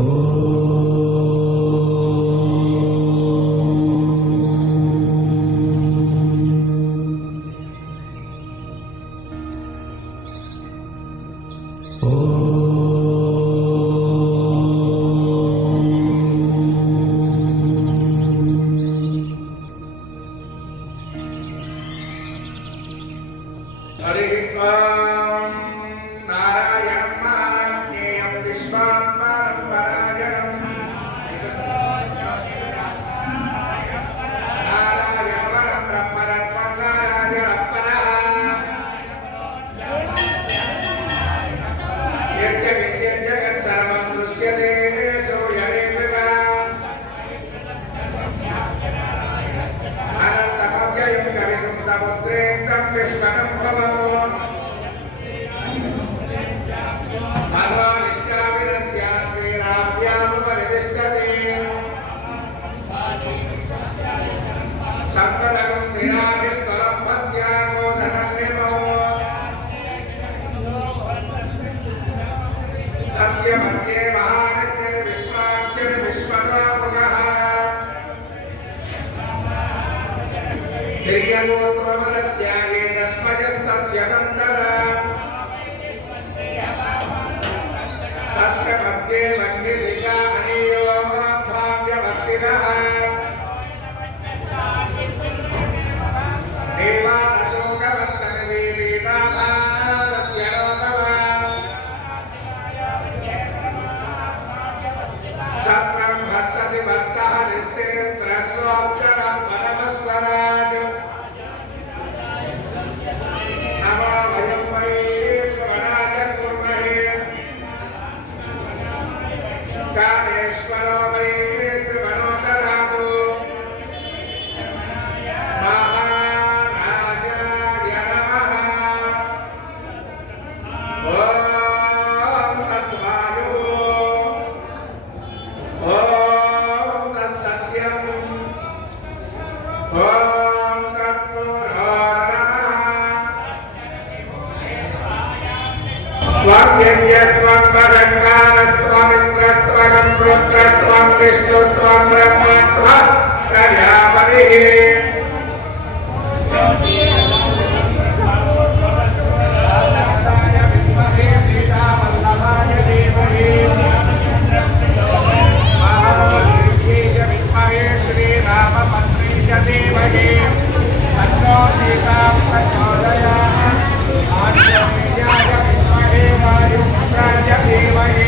Oh. agora para trabalhar त्वं रुद्रत्वं विष्णुत्वं ब्रह्मत्वं प्रजापतिः प्रचोदयात् आचार्याय विद्महे वायुपुत्राय धीमहि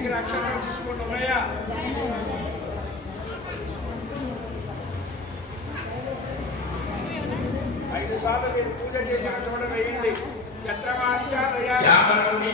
దగ్గర అక్షరాలు తీసుకుంటూ ఉన్నాయా ఐదు సార్లు మీరు పూజ చేసిన చోట వేయండి. చంద్రమాచారయ యామరుణ్ణి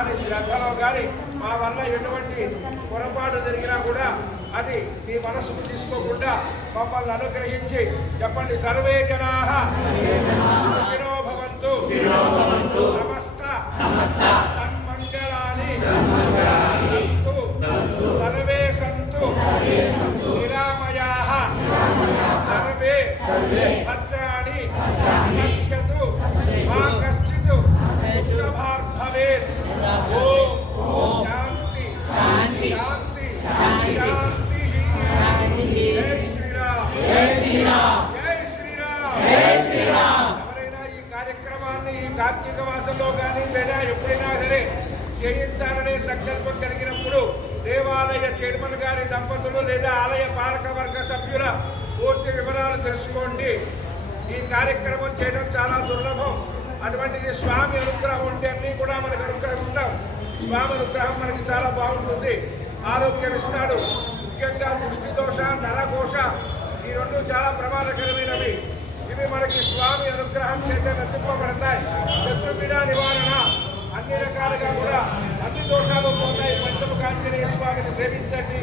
కానీ శ్రద్ధలో కానీ మా వల్ల ఎటువంటి పొరపాటు జరిగినా కూడా అది మీ మనసుకు తీసుకోకుండా మమ్మల్ని అనుగ్రహించి చెప్పండి సర్వే జనా సమస్త. చేసుకోండి. ఈ కార్యక్రమం చేయడం చాలా దుర్లభం. అటువంటిది స్వామి అనుగ్రహం ఉంటే అన్నీ కూడా మనకు అనుగ్రహిస్తాం. స్వామి అనుగ్రహం మనకి చాలా బాగుంటుంది. ఆరోగ్యం ఇస్తాడు. ముఖ్యంగా దృష్టి దోష నరఘోష ఈ రెండు చాలా ప్రమాదకరమైనవి. ఇవి మనకి స్వామి అనుగ్రహం చేత నశింపబడతాయి. శత్రుపీడ నివారణ అన్ని రకాలుగా కూడా అన్ని దోషాలు పోతాయి. పంచముఖ ఆంజనేయ స్వామిని సేవించండి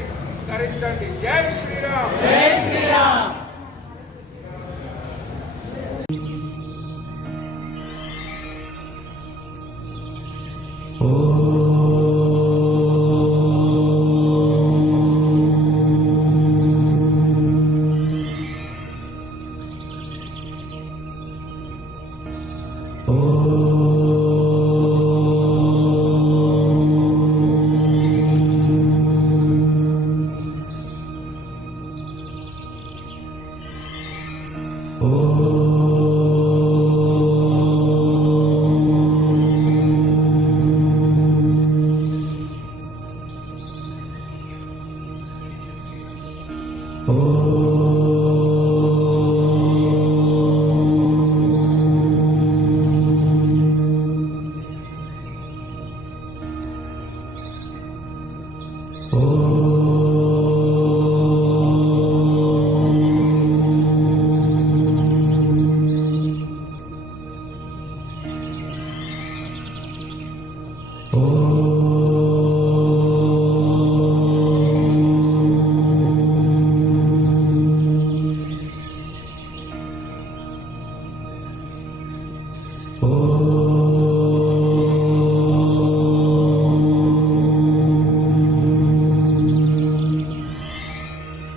ధరించండి. జై శ్రీరామ్! Oh.